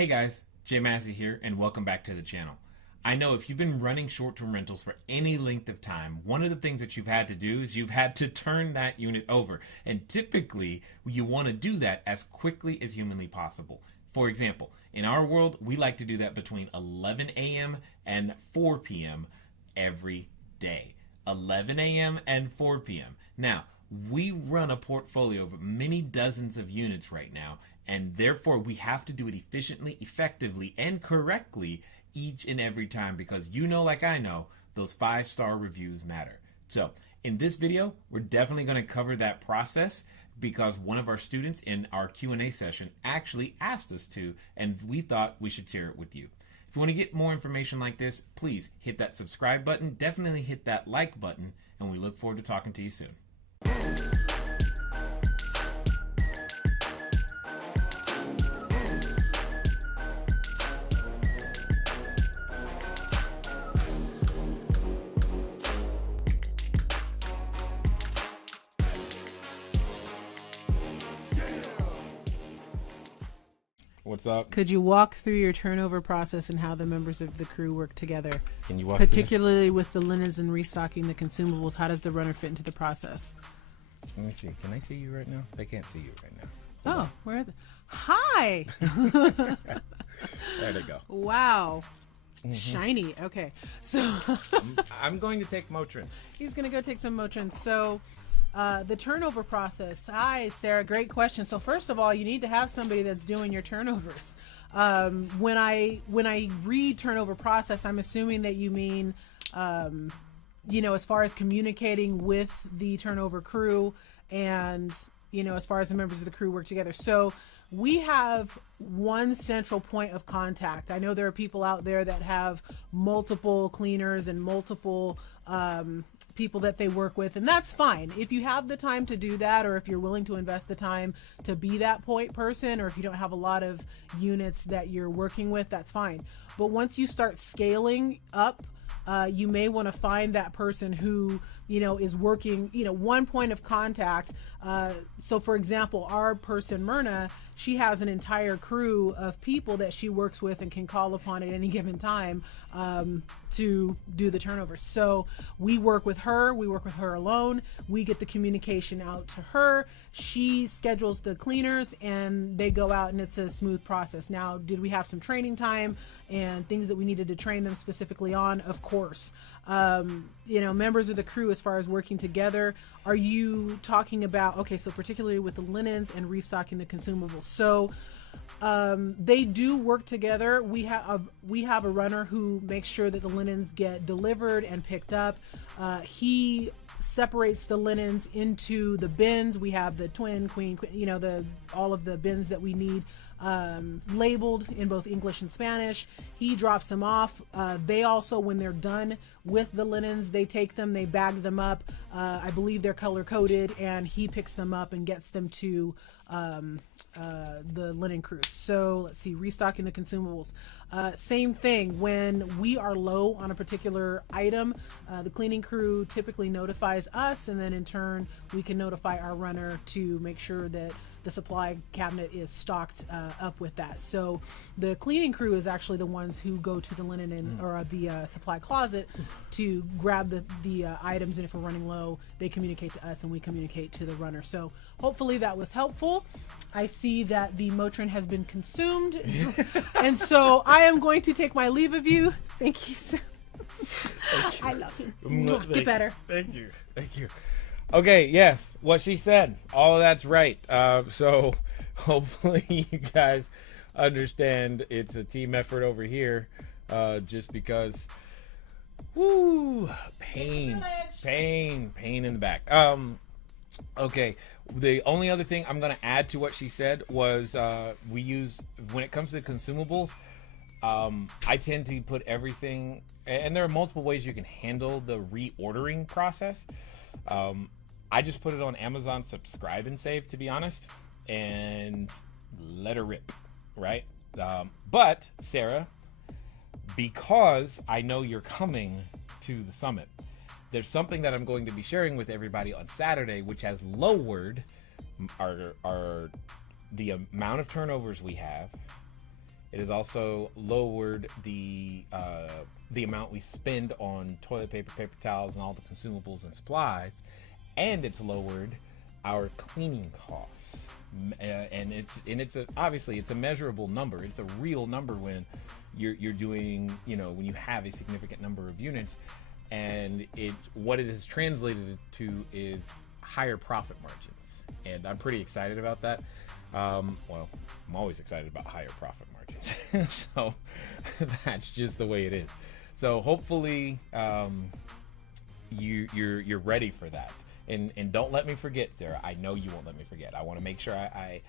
Hey guys, Jay Massey here, and welcome back to the channel. I know if you've been running short-term rentals for any length of time, one of the things that you've had to do is you've had to turn that unit over. And typically, you want to do that as quickly as humanly possible. For example, in our world, we like to do that between 11 a.m. and 4 p.m. every day. 11 a.m. and 4 p.m. Now, we run a portfolio of many dozens of units right now, and therefore we have to do it efficiently, effectively, and correctly each and every time because you know, like I know, those 5-star reviews matter. So in this video, we're definitely going to cover that process because one of our students in our Q&A session actually asked us to, and we thought we should share it with you. If you want to get more information like this, please hit that subscribe button, definitely hit that like button, and we look forward to talking to you soon. What's up? Could you walk through your turnover process and how the members of the crew work together? Can you walk particularly with the linens and restocking the consumables? How does the runner fit into the process? Let me see. Can I see you right now? They can't see you right now. Oh, where are they? Hi! There they go. Wow. Shiny. Okay. So I'm going to take Motrin. he's going to go take some Motrin. So the turnover process. Hi, Sarah. Great question. So first of all, you need to have somebody that's doing your turnovers. When I read turnover process, I'm assuming that you mean, as far as communicating with the turnover crew and, as far as the members of the crew work together. So we have one central point of contact. I know there are people out there that have multiple cleaners and multiple people that they work with, and that's fine. If you have the time to do that, or if you're willing to invest the time to be that point person, or if you don't have a lot of units that you're working with, that's fine. But once you start scaling up, you may want to find that person who is working one point of contact. So for example, our person Myrna, she has an entire crew of people that she works with and can call upon at any given time to do the turnovers. So we work with her alone. We get the communication out to her. She schedules the cleaners and they go out, and it's a smooth process. Now, did we have some training time and things that we needed to train them specifically on? Of course. Members of the crew, as far as working together, are you talking about, okay, so particularly with the linens and restocking the consumables? So they do work together. We have a runner who makes sure that the linens get delivered and picked up. He separates the linens into the bins. We have the twin, queen, all of the bins that we need labeled in both English and Spanish. He drops them off. They also, when they're done with the linens, they take them, they bag them up. I believe they're color coded, and he picks them up and gets them to the linen crew. So let's see, restocking the consumables. Same thing. When we are low on a particular item, the cleaning crew typically notifies us, and then in turn we can notify our runner to make sure that the supply cabinet is stocked up with that. So the cleaning crew is actually the ones who go to the linen and or the supply closet to grab the items, and if we're running low, they communicate to us and we communicate to the runner. So hopefully that was helpful. I see that the Motrin has been consumed, and so I am going to take my leave of you. Thank you. I love you. Get better. Thank you. Okay, yes, what she said, all of that's right. So hopefully you guys understand it's a team effort over here, just because, pain in the back. Okay, the only other thing I'm going to add to what she said was we use, when it comes to consumables, I tend to put everything, and there are multiple ways you can handle the reordering process. I just put it on Amazon Subscribe and Save, to be honest, and let her rip, right? But Sarah, because I know you're coming to the summit, there's something that I'm going to be sharing with everybody on Saturday, which has lowered the amount of turnovers we have It has also lowered the amount we spend on toilet paper, paper towels, and all the consumables and supplies, and it's lowered our cleaning costs. And obviously it's a measurable number. It's a real number when you're doing, when you have a significant number of units, and what it has translated to is higher profit margins. And I'm pretty excited about that. I'm always excited about higher profit margins. So that's just the way it is. So hopefully you're ready for that. And don't let me forget, Sarah. I know you won't let me forget. I want to make sure I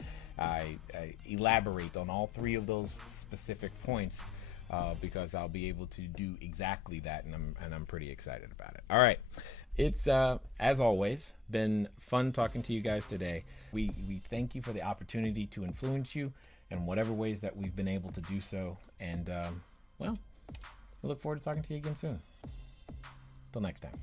elaborate on all three of those specific points, because I'll be able to do exactly that, and I'm pretty excited about it. All right, it's as always been fun talking to you guys today. We thank you for the opportunity to influence you in whatever ways that we've been able to do so, and we look forward to talking to you again soon. Till next time.